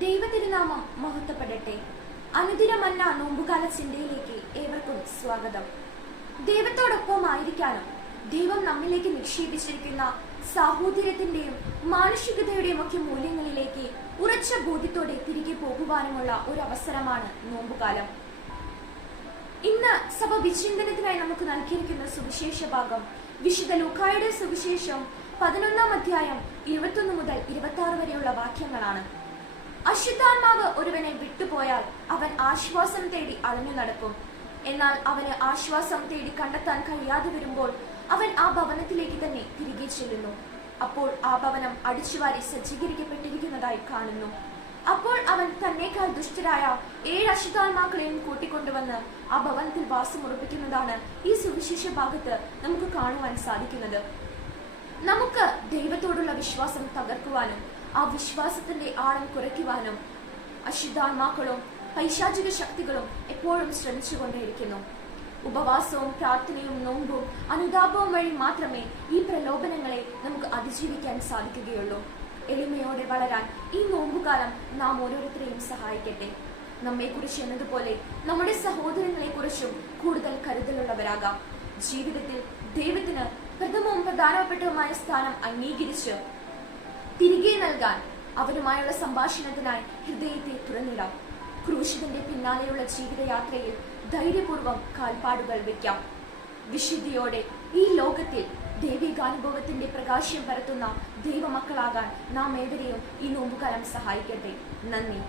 ദൈവതിരുനാമം മഹത്വപ്പെടട്ടെ. അനുദിനമന്ന നോമ്പുകാല ചിന്തയിലേക്ക് ഏവർക്കും സ്വാഗതം. ദൈവത്തോടൊപ്പം ആയിരിക്കാനും ദൈവം നമ്മിലേക്ക് നിക്ഷേപിച്ചിരിക്കുന്ന സാഹോദര്യത്തിന്റെയും മാനുഷികതയുടെയും ഒക്കെ മൂല്യങ്ങളിലേക്ക് ഉറച്ച ബോധ്യത്തോടെ തിരികെ പോകുവാനുമുള്ള ഒരു അവസരമാണ് നോമ്പുകാലം. ഇന്ന് സഭ വിചിന്തനത്തിനായി നമുക്ക് നൽകിയിരിക്കുന്ന സുവിശേഷ ഭാഗം വിശുദ്ധ ലൂക്കായുടെ സുവിശേഷം 11-ാം അധ്യായം 21 മുതൽ 26 വരെയുള്ള വാക്യങ്ങളാണ്. അശുദ്ധാത്മാവ് ഒരുവനെ വിട്ടുപോയാൽ അവൻ ആശ്വാസം തേടി അലഞ്ഞു നടക്കും. എന്നാൽ അവന് ആശ്വാസം തേടി കണ്ടെത്താൻ കഴിയാതെ വരുമ്പോൾ അവൻ ആ ഭവനത്തിലേക്ക് തന്നെ തിരികെ ചെല്ലുന്നു. അപ്പോൾ ആ ഭവനം അടിച്ചുവാരി സജ്ജീകരിക്കപ്പെട്ടിരിക്കുന്നതായി കാണുന്നു. അപ്പോൾ അവൻ തന്നേക്കാൾ ദുഷ്ടരായ 7 അശുദ്ധാത്മാക്കളെയും കൂട്ടിക്കൊണ്ടുവന്ന് ആ ഭവനത്തിൽ വാസമുറപ്പിക്കുന്നതാണ് ഈ സുവിശേഷ ഭാഗത്ത് നമുക്ക് കാണുവാൻ സാധിക്കുന്നത്. നമുക്ക് ദൈവത്തോടുള്ള വിശ്വാസം തകർക്കുവാനും ആ വിശ്വാസത്തിന്റെ ആഴം കുറയ്ക്കുവാനും അശുദ്ധാത്മാക്കളും പൈശാചിക ശക്തികളും എപ്പോഴും ശ്രമിച്ചുകൊണ്ടേയിരിക്കുന്നു. ഉപവാസവും പ്രാർത്ഥനയും നോമ്പും അനുതാപവും വഴി മാത്രമേ ഈ പ്രലോഭനങ്ങളെ നമുക്ക് അതിജീവിക്കാൻ സാധിക്കുകയുള്ളൂ. എളിമയോടെ വളരാൻ ഈ നോമ്പുകാലം നാം ഓരോരുത്തരെയും സഹായിക്കട്ടെ. നമ്മെക്കുറിച്ച് എന്നതുപോലെ നമ്മുടെ സഹോദരങ്ങളെ കുറിച്ചും കൂടുതൽ കരുതലുള്ളവരാകാം. ജീവിതത്തിൽ ദൈവത്തിന് പ്രഥമവും പ്രധാനപ്പെട്ടതുമായ സ്ഥാനം അംഗീകരിച്ച് തിരികെ നൽകാൻ അവരുമായുള്ള സംഭാഷണത്തിനായി ഹൃദയത്തെ തുറന്നിടാം. ക്രൂശിതന്റെ പിന്നാലെയുള്ള ജീവിതയാത്രയിൽ ധൈര്യപൂർവ്വം കാൽപ്പാടുകൾ വെക്കാം. വിശുദ്ധിയോടെ ഈ ലോകത്തിൽ ദൈവികാനുഭവത്തിന്റെ പ്രകാശം പരത്തുന്ന ദൈവമക്കളാകാൻ നാം ഏവരെയും ഈ നോമ്പുകാലം സഹായിക്കട്ടെ. നന്ദി.